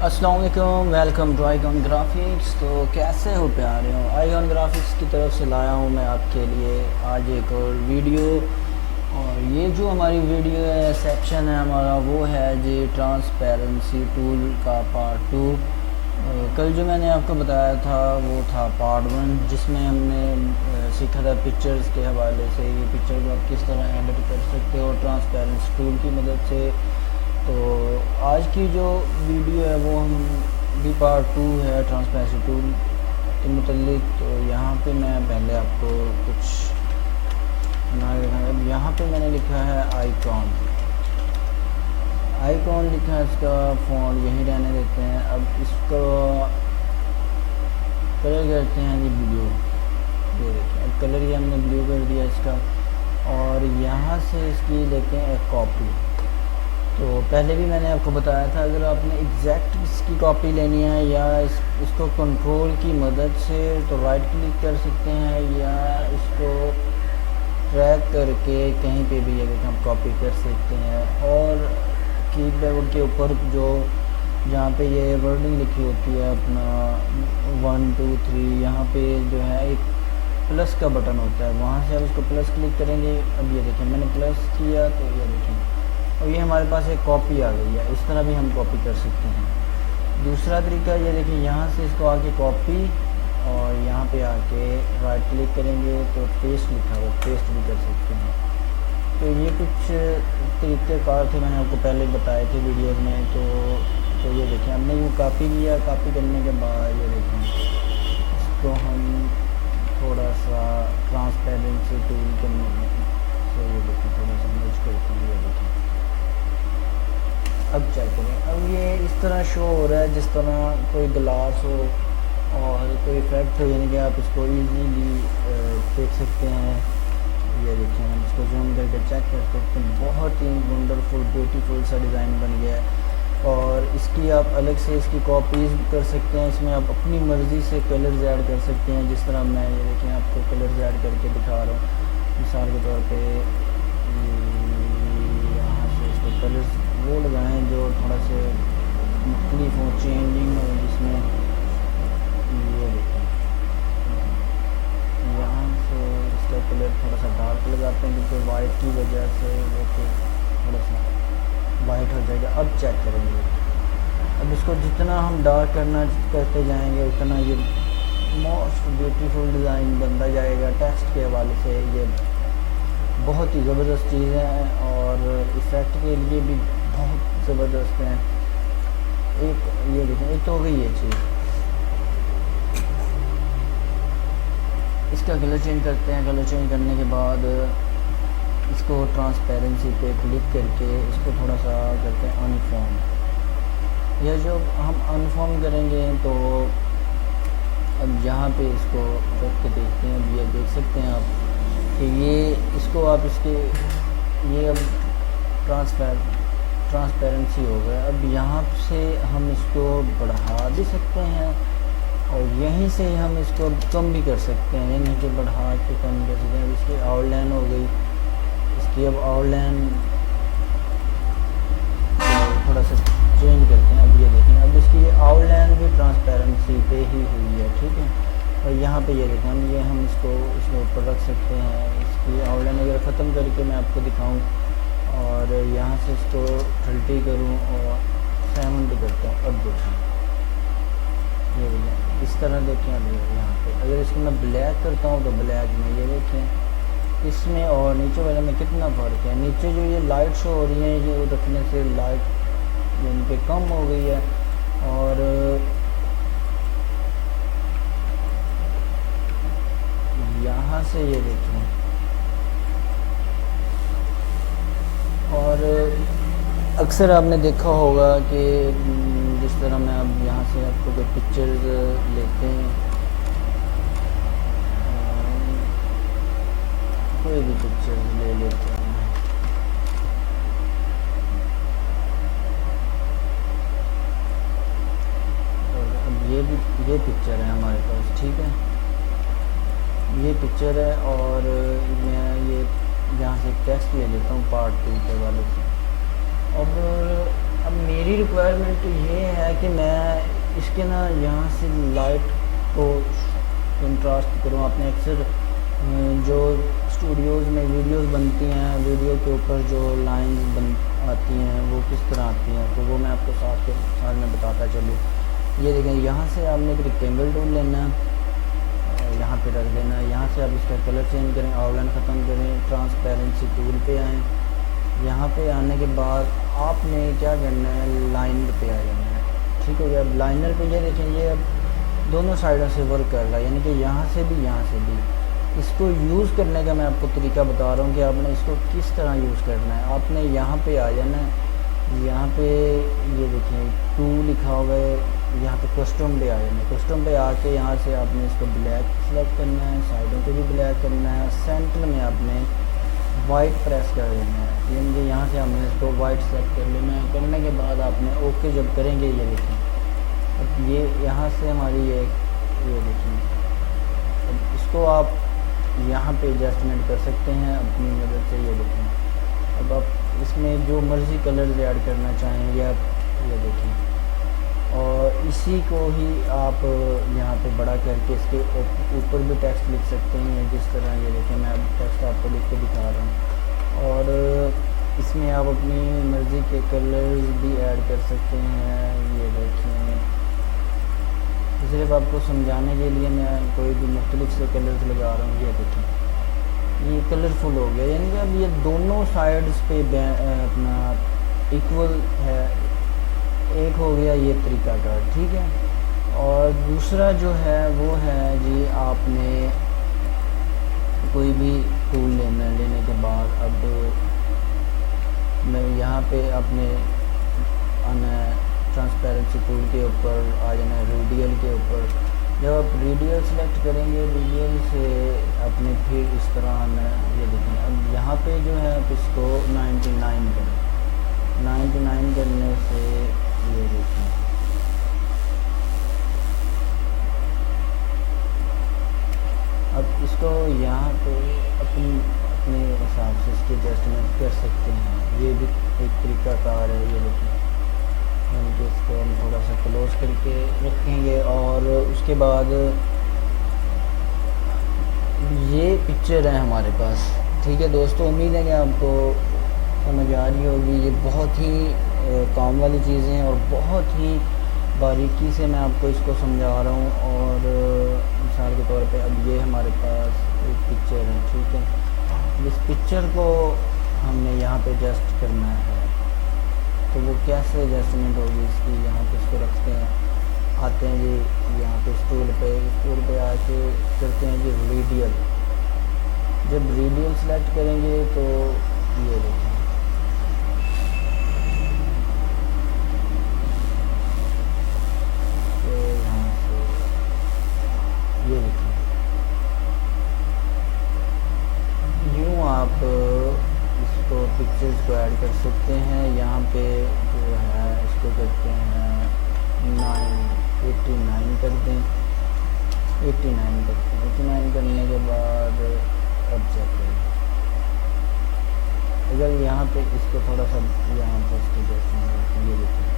अस्सलाम वालेकुम, welcome to icon graphics. तो कैसे हो प्यारे हो? आइकॉन ग्राफिक्स की तरफ से लाया हूँ मैं आपके लिए आज एक और वीडियो। और ये जो हमारी वीडियो है, सेक्शन है हमारा, वो है जी ट्रांसपेरेंसी टूल का पार्ट 2। कल जो मैंने आपको बताया था वो था पार्ट 1, जिसमें हमने सीखा था पिक्चर्स के हवाले से। ये पिक्चर को आप किस तरह एडिट कर सकते हो ट्रांसपेरेंसी टूल की मदद से। तो आज की जो वीडियो है वो हम भी पार्ट 2 है ट्रांसपेरेंसी टूल के मुतल्लिक। तो यहाँ पे मैं पहले आपको कुछ बना के दिखाऊंगा। अब यहाँ पे मैंने लिखा है आइकॉन लिखा है, इसका फ़ॉन्ट यहीं रहने देते हैं। अब इसको कलर करते हैं जी ब्लू। ये देखिए, अब कलर ये हमने ब्लू कर दिया इसका। और यहाँ से इसकी लेते हैं एक कॉपी। तो पहले भी मैंने आपको बताया था, अगर आपने एग्जैक्ट इसकी कॉपी लेनी है या इसको कंट्रोल की मदद से तो राइट क्लिक कर सकते हैं, या इसको ट्रैग करके कहीं पे भी अगर हम कॉपी कर सकते हैं। और कीबोर्ड के ऊपर जो जहाँ पे ये वर्डिंग लिखी होती है अपना 1 2 3, यहाँ पे जो है एक प्लस का बटन होता है, वहाँ से आप इसको प्लस क्लिक करेंगे। अब ये देखें, मैंने प्लस किया तो ये देखें, और ये हमारे पास एक कॉपी आ गई है। इस तरह भी हम कॉपी कर सकते हैं। दूसरा तरीका ये देखिए, यहाँ से इसको आके कॉपी, और यहाँ पे आके राइट क्लिक करेंगे तो पेस्ट लिखा हुआ, पेस्ट भी कर सकते हैं। तो ये कुछ तरीक़ेकार थे, मैंने आपको पहले बताए थे वीडियोस में। तो ये देखें, हमने यूँ कॉपी किया, कॉपी करने के बाद ये देखें, इसको हम थोड़ा सा ट्रांसपेरेंसी टूल के से ये देखें थोड़ा सा मर्ज करते हैं। ये देखें, अब चेक करें। अब ये इस तरह शो हो रहा है जिस तरह कोई ग्लास हो और कोई इफेक्ट हो, यानी कि आप इसको इजीली देख सकते हैं। ये देखें, हम इसको जूम करके चेक कर सकते हैं। बहुत ही वंडरफुल ब्यूटीफुल सा डिज़ाइन बन गया है। और इसकी आप अलग से इसकी कॉपीज़ कर सकते हैं। इसमें आप अपनी मर्ज़ी से कलर्स ऐड कर सकते हैं, जिस तरह मैं ये देखें आपको कलर्स ऐड करके दिखा रहा हूँ। मिसाल के तौर पे यहाँ से इसको कलर्स वो लगाएं जो थोड़ा से मुख्तलिफ हो, चेंजिंग हो, जिसमें ये देखें यहाँ से इसका कलर थोड़ा सा डार्क लगाते हैं, क्योंकि वाइट की वजह से वो थोड़ा सा वाइट हो जाएगा। अब चेक करेंगे, अब इसको जितना हम डार्क करते जाएंगे उतना ये मोस्ट ब्यूटीफुल डिज़ाइन बनता जाएगा। टेक्स्ट के हवाले से ये बहुत ही ज़बरदस्त चीज़ है, और इफ़ेक्ट के लिए भी बहुत ज़बरदस्त है। एक ये देखें, एक तो हो गई ये चीज़। इसका कलर चेंज करते हैं। कलर चेंज करने के बाद इसको ट्रांसपेरेंसी पे क्लिक करके इसको थोड़ा सा करते हैं अनफॉर्म। यह जो हम अनफॉर्म करेंगे तो अब यहाँ पे इसको रख के देखते हैं। अब ये देख सकते हैं आप कि ये इसको आप इसके ये अब ट्रांसपेरेंसी हो गया। अब यहाँ से हम इसको बढ़ा भी सकते हैं, और यहीं से हम इसको कम भी कर सकते हैं, यानी कि बढ़ा के कम कर सकते हैं। अब इसकी आउटलाइन हो गई, इसकी अब आउटलाइन थोड़ा सा चेंज करते हैं। अब ये देखें, अब इसकी आउटलाइन भी ट्रांसपेरेंसी पे ही हुई है, ठीक है। और यहाँ पे ये देखें, हम इसको इसके ऊपर रख सकते हैं। इसकी आउटलाइन अगर ख़त्म करके मैं आपको दिखाऊं, और यहाँ से इसको 30 करूँ और 70 करता हूँ। अब देखें, ये देखें, इस तरह देखें। अब यहाँ पे अगर इसको मैं ब्लैक करता हूँ तो ब्लैक में ये देखें, इसमें और नीचे वाले में कितना फ़र्क है। नीचे जो ये लाइट शो हो रही है, ये रखने से लाइट यानी कि कम हो गई है। और यहाँ से ये देखें, और अक्सर आपने देखा होगा कि जिस तरह मैं अब यहाँ से आपको कोई पिक्चर्स लेते हैं, कोई भी पिक्चर्स ले लेते हैं। और अब ये पिक्चर है हमारे पास, ठीक है, ये पिक्चर है। और मैं ये यहाँ से टेक्स्ट ले लेता हूँ पार्ट 2 के वाले से। अब मेरी रिक्वायरमेंट तो ये है कि मैं इसके ना यहाँ से लाइट को कंट्रास्ट करूँ। आपने अक्सर जो स्टूडियोज़ में वीडियोस बनती हैं, वीडियो के ऊपर जो लाइंस बन आती हैं वो किस तरह आती हैं, तो वो मैं आपको साथ में बताता चलूँ। ये देखें, यहाँ से आपने एक रेक्टेंगल टूल लेना है, यहाँ पे रख देना है। यहाँ से आप इसका कलर चेंज करें, आउटलाइन ख़त्म करें, ट्रांसपेरेंसी टूल पे आएँ। यहाँ पे आने के बाद आपने क्या करना है, लाइनर पे आ जाना है। ठीक हो गया। अब लाइनर पे ये देखें, ये अब दोनों साइडों से वर्क कर रहा है, यानी कि यहाँ से भी यहाँ से भी। इसको यूज़ करने का मैं आपको तरीका बता रहा हूँ कि आपने इसको किस तरह यूज़ करना है। आपने यहाँ पे आ जाना है, यहाँ पे ये देखिए टू लिखा हुआ है, यहाँ पे कस्टम पे आ जाना है। कस्टम पे आके यहाँ से आपने इसको ब्लैक सेलेक्ट करना है, साइडों को भी ब्लैक करना है, सेंटर में आपने वाइट प्रेस कर देना है, यानी कि यहाँ से हमने इसको वाइट सेलेक्ट कर लेना है। करने के बाद आपने ओके जब करेंगे, ये देखें अब ये यहाँ से हमारी ये देखें, अब इसको आप यहाँ पे एडजस्टमेंट कर सकते हैं अपनी मदद से। ये देखें, अब आप इसमें जो मर्ज़ी कलर्स ऐड करना चाहें या ये देखें, और इसी को ही आप यहाँ पे बड़ा करके इसके ऊपर भी टेक्स्ट लिख सकते हैं। जिस तरह ये देखें, मैं अब टेक्स्ट आपको लिख के दिखा रहा हूँ, और इसमें आप अपनी मर्ज़ी के कलर्स भी ऐड कर सकते हैं। ये देखें, सिर्फ आपको समझाने के लिए मैं कोई भी मुख्तलिफ से कलर्स लगा रहा हूँ। ये देखें, ये कलरफुल हो गया, यानी कि अब ये दोनों साइड्स पे अपना इक्वल है। एक हो गया ये तरीका का, ठीक है। और दूसरा जो है वो है जी, आपने कोई भी टूल लेने के बाद अब मैं यहाँ पे अपने आना ट्रांसपेरेंसी टूल के ऊपर आ जाना है, रेडियल के ऊपर। जब आप रेडियल सेलेक्ट करेंगे, रेडियल से अपने फिर इस तरह आना है। ये देखें, अब यहाँ पे जो है आप इसको 99 करें। 99 करने से ये देखें, अब इसको यहाँ पे अपने हिसाब से इसकी एडजस्टमेंट कर सकते हैं। ये भी एक तरीका कार है। ये देखें, यानी इसको हम थोड़ा सा क्लोज करके रखेंगे, और उसके बाद ये पिक्चर है हमारे पास। ठीक है दोस्तों, उम्मीद है कि आपको समझ आ रही होगी। ये बहुत ही काम वाली चीज़ें हैं और बहुत ही बारीकी से मैं आपको इसको समझा रहा हूँ। और मिसाल के तौर पे अब ये हमारे पास एक पिक्चर है, ठीक है। इस पिक्चर को हमने यहाँ पे एडजस्ट करना है, तो वो कैसे एडजस्टमेंट होगी इसकी। यहाँ पे इसको रखते हैं, आते हैं जी यहाँ पे स्टूल पे आके करते हैं जी रेडियल। जब रेडियल सेलेक्ट करेंगे तो ये देखें, तो यहाँ से ये देखें, यूँ आप इसको पिक्चर्स को ऐड कर सकते हैं। यहाँ पे जो है इसको करते हैं 89 कर दें, 89 करते हैं। 89 करने के बाद अब चेक करें, अगर यहाँ पे इसको थोड़ा सा यहाँ पे इसको जैसे ये देखें,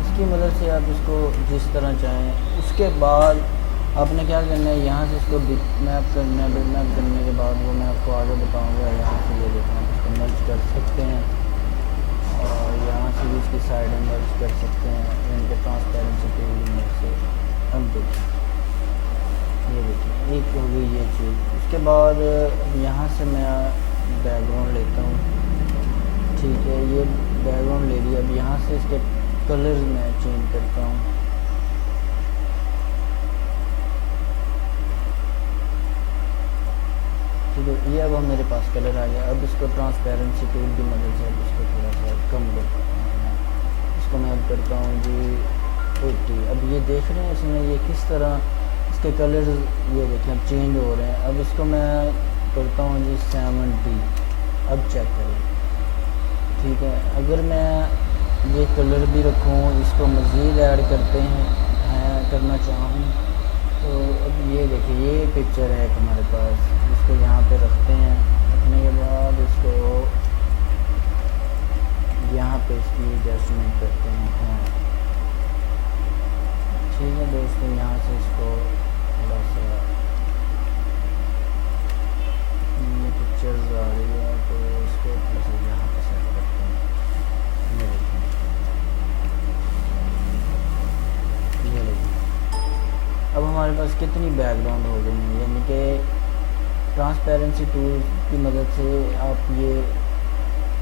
इसकी मदद से आप इसको जिस तरह चाहें। उसके बाद आपने क्या करना है, यहाँ से इसको मैप करना है। मैप करने के बाद वो मैं आपको आगे बताऊँगा। यहाँ से ये देखना, आप इसको मर्ज कर सकते हैं, और यहाँ से भी इसकी साइड मर्ज कर सकते हैं इनके ट्रांसपेरेंसी टूल में से। हम देखिए, ये देखिए एक हो गई ये चीज़। उसके बाद यहाँ से मैं बैकग्राउंड लेता हूँ, ठीक है। ये बैकग्राउंड ले लिया। अब यहाँ से इसके कलर्स मैं चेंज करता हूँ। ठीक है, ये अब मेरे पास कलर आ गया। अब इसको ट्रांसपेरेंसी टूल की मदद से अब इसको थोड़ा सा कम करता हूँ। इसको मैं अब करता हूँ जी 80। अब ये देख रहे हैं इसमें ये किस तरह इसके कलर्स ये देखें अब चेंज हो रहे हैं। अब इसको मैं करता हूँ जी 70। अब चेक करें, ठीक है। अगर मैं ये कलर भी रखूँ, इसको मज़ीद ऐड करना चाहूँ, तो अब ये देखिए, ये पिक्चर है एक हमारे पास, इसको यहाँ पे रखते हैं। रखने के बाद इसको यहाँ पे इसकी एडजस्टमेंट करते हैं। ठीक है दोस्तों, यहाँ से इसको थोड़ा सा ये पिक्चर्स आ रही है तो इसको थोड़ा सा यहाँ पे सेट करते हैं। ये देखिए, ये देखिए, अब हमारे पास कितनी बैकग्राउंड हो गई है। यानी कि ट्रांसपेरेंसी टूल की मदद से आप ये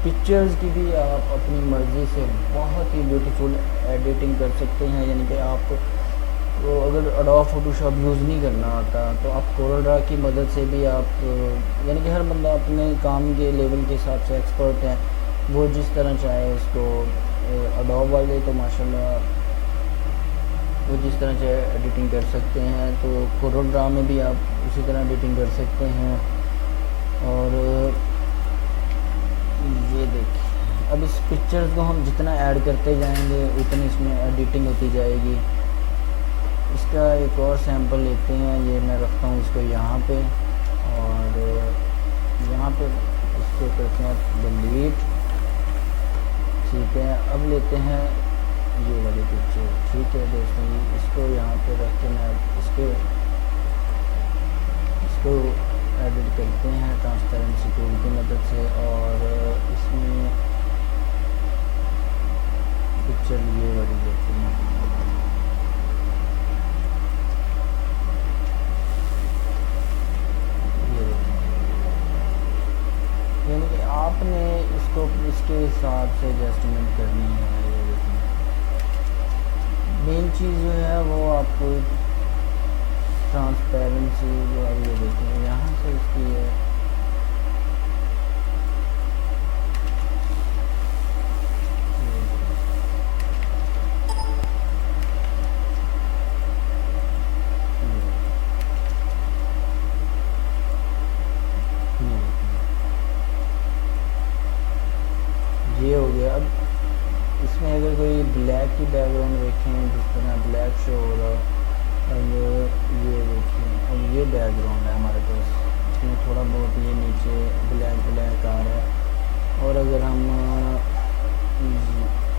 पिक्चर्स की भी आप अपनी मर्ज़ी से बहुत ही ब्यूटीफुल एडिटिंग कर सकते हैं। यानी कि आप तो अगर एडोब फोटोशॉप यूज़ नहीं करना आता तो आप कोरल ड्रा की मदद से भी आप, यानी कि हर बंदा अपने काम के लेवल के हिसाब से एक्सपर्ट है, वो जिस तरह चाहे उसको, एडोब वाले तो माशाल्लाह वो जिस तरह चाहे एडिटिंग कर सकते हैं, तो कोरल ड्रा में भी आप उसी तरह एडिटिंग कर सकते हैं। और ये देखिए, अब इस पिक्चर्स को हम जितना ऐड करते जाएंगे उतनी इसमें एडिटिंग होती जाएगी। इसका एक और सैंपल लेते हैं, ये मैं रखता हूँ इसको यहाँ पे, और यहाँ पे इसको करते हैं डिलीट। ठीक है, अब लेते हैं ये वाली पिक्चर। ठीक है दोस्तों, इसको यहाँ पे रख के मैं इसको एडिट करते हैं ट्रांसपेरेंसी टूल की मदद से। और इसमें पिक्चर ये वाली लेते हैं। यानी कि आपने इसको इसके हिसाब से एडजस्टमेंट करनी है। ये देखिए, मेन चीज़ जो है वो आपको ट्रांसपेरेंसी जो है, ये देखिए यहाँ से इसकी है, ये हो गया। अब इसमें अगर कोई ब्लैक की बैकग्राउंड देखें, जिस तरह ब्लैक शो हो रहा, अब ये देखिए, अब ये बैकग्राउंड है हमारे पास, इसमें थोड़ा बहुत ये नीचे ब्लैक आ रहा है। और अगर हम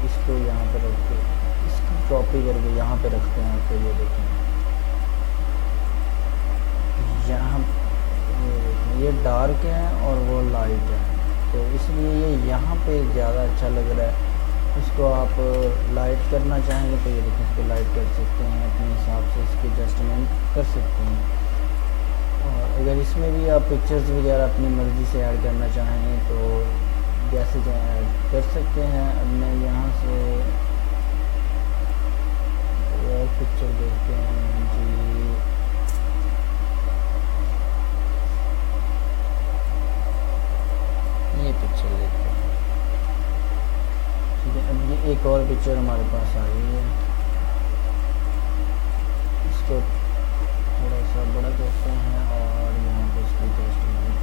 इसको यहाँ पर रख के इसकी कॉपी करके यहाँ पे रखते हैं, तो ये देखें यहाँ ये डार्क है और वो लाइट है, तो इसलिए ये यहाँ पे ज़्यादा अच्छा लग रहा है। इसको आप लाइट करना चाहेंगे तो ये देखिए, इसको लाइट कर सकते हैं, अपने हिसाब से इसकी एडजस्टमेंट कर सकते हैं। और अगर इसमें भी आप पिक्चर्स वगैरह अपनी मर्ज़ी से ऐड करना चाहें तो जैसे चाहे ऐड कर सकते हैं। अब मैं यहाँ से और पिक्चर देखते हैं जी, ये पिक्चर देखते हैं। ठीक है, अब ये एक और पिक्चर हमारे पास आ गई है, इसको थोड़ा सा बड़ा करते हैं और यहाँ पे इसकी एडजस्टमेंट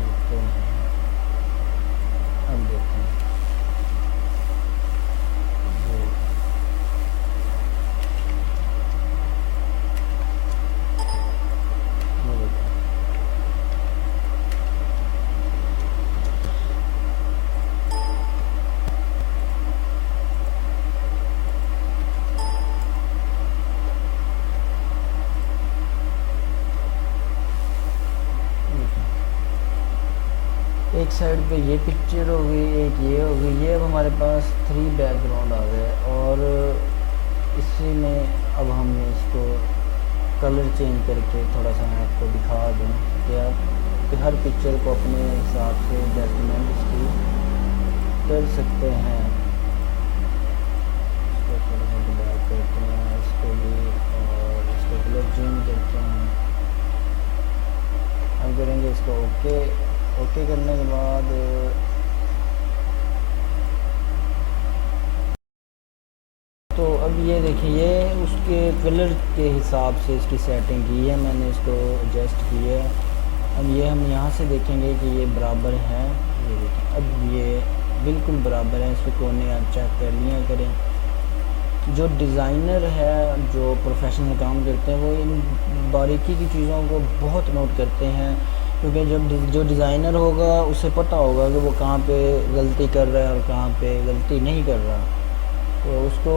करते हैं। अब देखते हैं एक साइड पे ये पिक्चर हो गई, एक ये हो गई। ये अब हमारे पास 3 बैकग्राउंड आ गए। और इसी में अब हम इसको कलर चेंज करके थोड़ा सा मैं आपको दिखा दूँ कि आप हर पिक्चर को अपने हिसाब से एडजस्टमेंट इसकी कर सकते हैं। इसको थोड़ा सा ब्लैक करते हैं, इसको भी, और इसको कलर चेंज करते हैं। हम करेंगे इसको ओके करने के बाद तो अब ये देखिए, ये उसके कलर के हिसाब से इसकी सेटिंग की है मैंने, इसको एडजस्ट किया है। अब ये हम यहाँ से देखेंगे कि ये बराबर है। ये देखिए, अब ये बिल्कुल बराबर है। इसके कोने आप चेक कर लिया करें, जो डिज़ाइनर है, जो प्रोफेशनल काम करते हैं, वो इन बारीकी की चीज़ों को बहुत नोट करते हैं, क्योंकि जब जो डिज़ाइनर होगा उसे पता होगा कि वो कहाँ पे गलती कर रहा है और कहाँ पे गलती नहीं कर रहा। तो उसको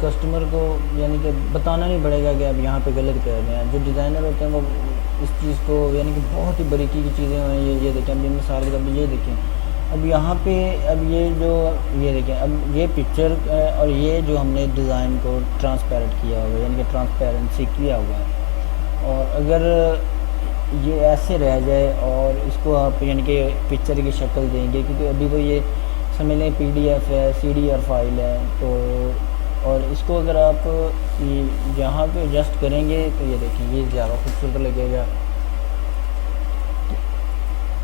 कस्टमर को यानी कि बताना नहीं पड़ेगा कि आप यहाँ पे गलत कर रहे हैं। जो डिज़ाइनर होते हैं वो इस चीज़ को यानी कि बहुत ही बारीकी की चीज़ें हैं। ये देखें, अभी मिसाल के तौर पर ये देखें, अब यहाँ पे अब ये देखें, अब ये पिक्चर और ये जो हमने डिज़ाइन को ट्रांसपेरेंट किया हुआ है, यानी कि ट्रांसपेरेंसी किया हुआ है, और अगर ये ऐसे रह जाए और इसको आप यानी कि पिक्चर की शक्ल देंगे, क्योंकि अभी तो ये समझ लें PDF है, CDR फाइल है, तो और इसको अगर आप यहाँ पे एडजस्ट करेंगे तो ये देखें, ये ज़्यादा खूबसूरत लगेगा।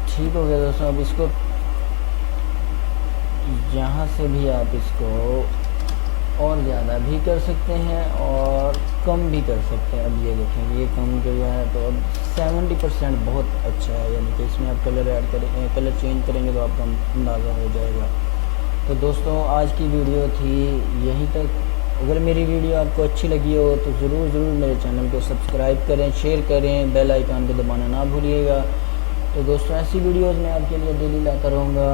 ठीक हो गया दोस्तों। अब इसको यहाँ से भी आप इसको और ज़्यादा भी कर सकते हैं और कम भी कर सकते हैं। अब ये देखें, ये कम किया है तो अब 70% बहुत अच्छा है, यानी कि इसमें आप कलर ऐड करेंगे, कलर चेंज करेंगे तो आपका अंदाज़ा हो जाएगा। तो दोस्तों आज की वीडियो थी यहीं तक। अगर मेरी वीडियो आपको अच्छी लगी हो तो ज़रूर मेरे चैनल को सब्सक्राइब करें, शेयर करें, बेल आइकन को दबाना ना भूलिएगा। तो दोस्तों ऐसी वीडियोज़ मैं आपके लिए डेली लाता रहूँगा।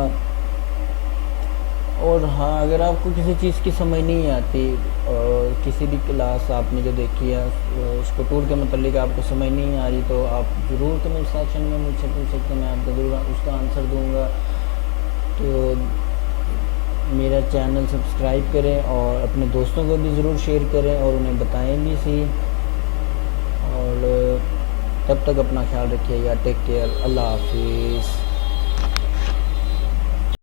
और हाँ, अगर आपको किसी चीज़ की समझ नहीं आती और किसी भी क्लास आपने जो देखी है उसको टूर के मतलब आपको समझ नहीं आ रही, तो आप ज़रूर कमेंट सेक्शन में मुझसे पूछ सकते हैं, मैं आपको ज़रूर उसका आंसर दूंगा। तो मेरा चैनल सब्सक्राइब करें और अपने दोस्तों को भी ज़रूर शेयर करें और उन्हें बताएं भी सी। और तब तक अपना ख्याल रखिएगा। Take care. अल्लाह हाफिज़।